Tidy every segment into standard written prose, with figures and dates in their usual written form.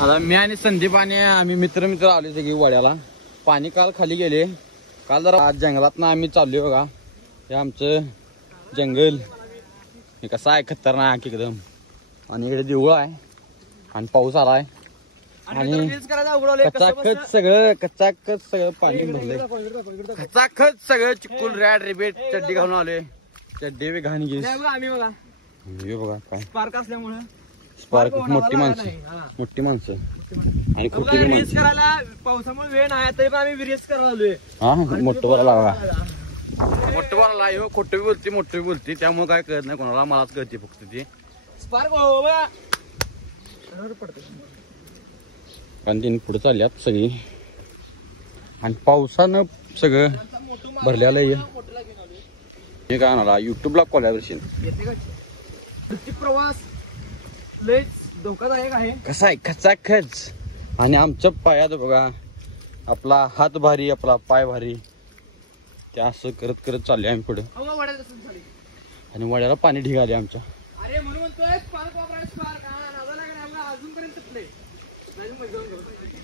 आता मी आणि संदीप आणि आम्ही मित्र आले सगळी वड्याला. पाणी काल खाली गेले. काल जरा आज जंगलात ना आम्ही चाललोय बघा. हे आमचं जंगल हे कसं आहे खतरनाक एकदम. आणि इकडे देऊळ आहे आणि पाऊस आलाय आणि कच्चाखच सगळं पाणी भरलंय. कच्चाखच सगळं चिकूल रॅड रिबेट चड्डी घालून आलोय. चड्डी बी घाण गेली आम्ही बघा. हे बघा काय स्पार्क असल्यामुळे स्पार्क मोठी माणसं आणि कुठे रेस करायला पावसामुळे वेळ नाही तरी पण आम्ही रेस करायला आलोय. हा मोठं बरं लावा मोठं बरं ला खोटं बी बोलते मोठं बी बोलते त्यामुळे काय कळत नाही कोणाला. मलाच कळते फक्त ती स्पार्क कारण तिने पुढे चालल्यात सगळी आणि पावसानं सगळं भरलेलं आहे. हे काय म्हणाला युट्यूबला कोलॅबरेशन प्रवास लयच धोकादायक आहे. कसा आहे खचाखच. आणि आमच्या पायात बघा आपला हात भारी आपला पाय भारी ते असं करत करत चालले आम्ही पुढे. आणि वड्याला पाणी ढिगाले आमच्या. अरे म्हणून म्हणतोय स्पार्क वापरायला स्पार्क अजूनपर्यंत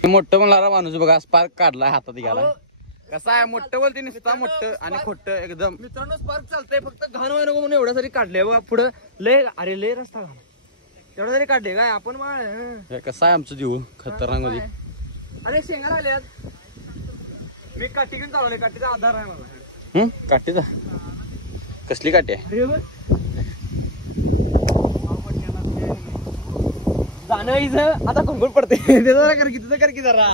मोठं म्हणणारा माणूस बघा स्पार्क काढलाय हातात घ्यायला. कसं आहे मोठं बोलते नुसता मोठं आणि खोटं एकदम. मित्रांनो स्पार्क चालतंय फक्त घाण व्हाय नको म्हणून एवढ्यासाठी काढले बघा. पुढं लय अरे लय रस्ता घाण एवढा तरी काढले काय आपण. कसं आहे आमचं जीव खतरनाक मध्ये. अरे शेंगा आल्यात मी काठी घेऊन चालवले. काठीचा आधार आहे मला. काठीचा कसली काठी आहे. जाणं इथं आता कंगोल पडते. जरा कर की तुझं कर की जरा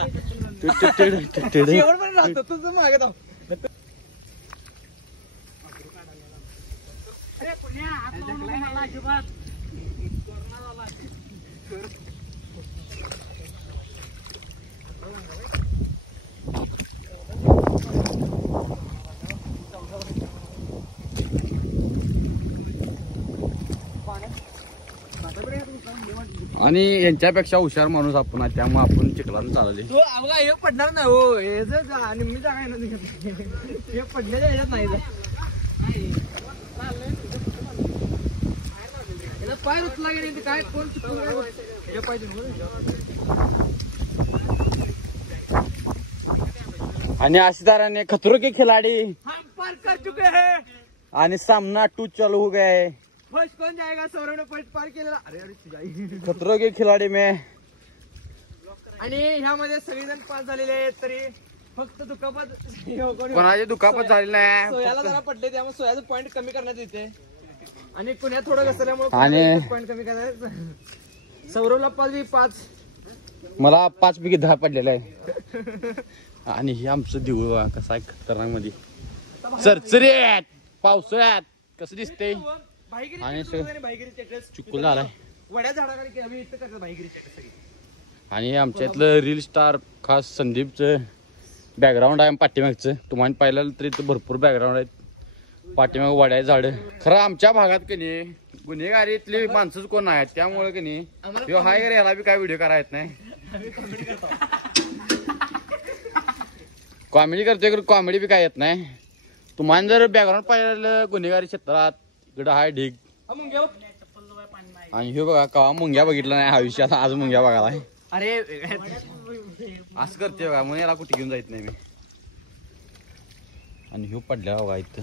शेवटपर्यंत राहतो तुझं मागे जाऊ. आणि यांच्यापेक्षा हुशार माणूस आपण आहे त्यामुळे आपण चिखलानं चालवले. तो अवघा हे पडणार नाही हो. हे जर निम्मी जागा आहे ना हे पडण्याच्या ह्याच्यात नाही. पाय रुतला गेले काय कोण हे पाहिजे. आणि आशीदाराने खतरो के खिलाडी हम पार कर चुके हैं आणि सामना 2 चालू हो गया है. फर्स्ट कौन जाएगा. सौरवने फर्स्ट पार केलेला. अरे खतरो के खिलाडी में आणि ह्यामध्ये सगळेजण पास झालेले आहेत तरी फक्त दुखापत कोणाची दुखापत झाली नाही. सोयाला जरा पडले त्यामुळे सोयाचं पॉईंट कमी करण्यात येते आणि पुण्यात थोडं घसरल्यामुळे आणि पॉईंट कमी करण्यात. सौरवला 5 मला 5 पैकी 10 पडलेला आहे. आणि हे आमचं देऊळ कसं आहे खतरनाक मध्ये चरचरीत पावसाळ्यात कसं दिसते. आणि चिकूल झालाय वड्या झाडाखाली आम्ही इथं करतो भाईगिरी सगळी. आणि आमच्या इथलं रील स्टार खास संदीपचं बॅकग्राऊंड आहे पाठीमागचं. तुम्हाला पाहिलं तरी इथं भरपूर बॅकग्राऊंड आहेत. पाठीमाग वड्या झाडं. खरं आमच्या भागात की नाही गुन्हेगारीतली माणसंच कोण आहेत त्यामुळे की नाही हाय करे ह्याला बी काय व्हिडिओ करायला येत नाही. कॉमेडी करतोय कॉमेडी बी काय येत नाही. तुम्हाला जर बॅकग्राऊंड पाहिलं गुन्हेगारी क्षेत्रात इकडं हाय ढीग. आणि हे बघा कवा मुंग्या बघितला नाही आयुष्यात आज मुंग्या बघायला. अरे असं करते बघा म्हणून याला कुठे घेऊन जायत नाही मी. आणि ह्यो पडल्या बघा इथं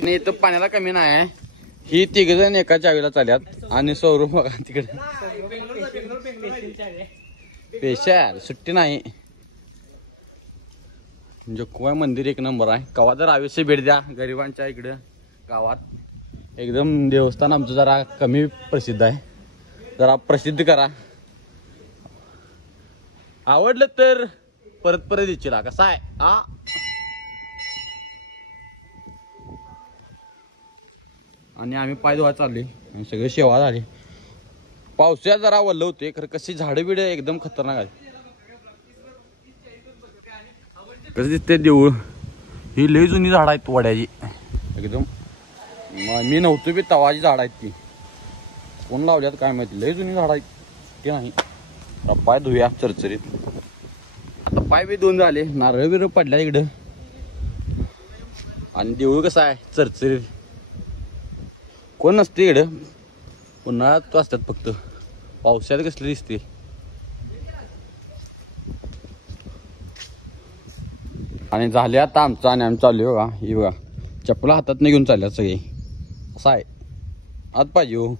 नाही इथं पाण्याला कमी नाही. ही 3 जण एका चावीला चालल्यात आणि सौरभ बघा तिकडे पेशाल सुट्टी नाही. जोकुवा मंदिर 1 नंबर आहे. कवा तर अवश्य भेट द्या गरिबांच्या इकडं गावात. एकदम देवस्थान आमचं जरा कमी प्रसिद्ध आहे. जरा प्रसिद्ध करा. आवडलं तर परत परत इच्छिला कसा आहे हा. आणि आम्ही पाय धुवा चालले आणि सगळे सेवा झाली. पावसाळ्यात जरा वल्ल होते खरं कशी झाडं बिडं एकदम खतरनाक आहे. कसं दिसते देऊळ. ही लई जुनी झाड आहेत वड्याची एकदम. मी नव्हतो बी तवाची झाड आहेत ती. कोण लावल्यात काय माहिती. लई जुनी झाड आहेत ते नाही. पाय धुया चरचरीत. आता पाय बी 2 झाले. नारळ बिरळ पडल्या इकडं. आणि देऊळ कसं आहे चरचरीत. कोण नसते इकडं. उन्हाळ्यात असतात फक्त. पावसाळ्यात कसली दिसते. आणि झाले आता आमचं आणि आम्ही चालू बघा. ही बघा चप्पल हातात नाही घेऊन चालल्यात सगळे. असं आहे आत पाहिजे हो.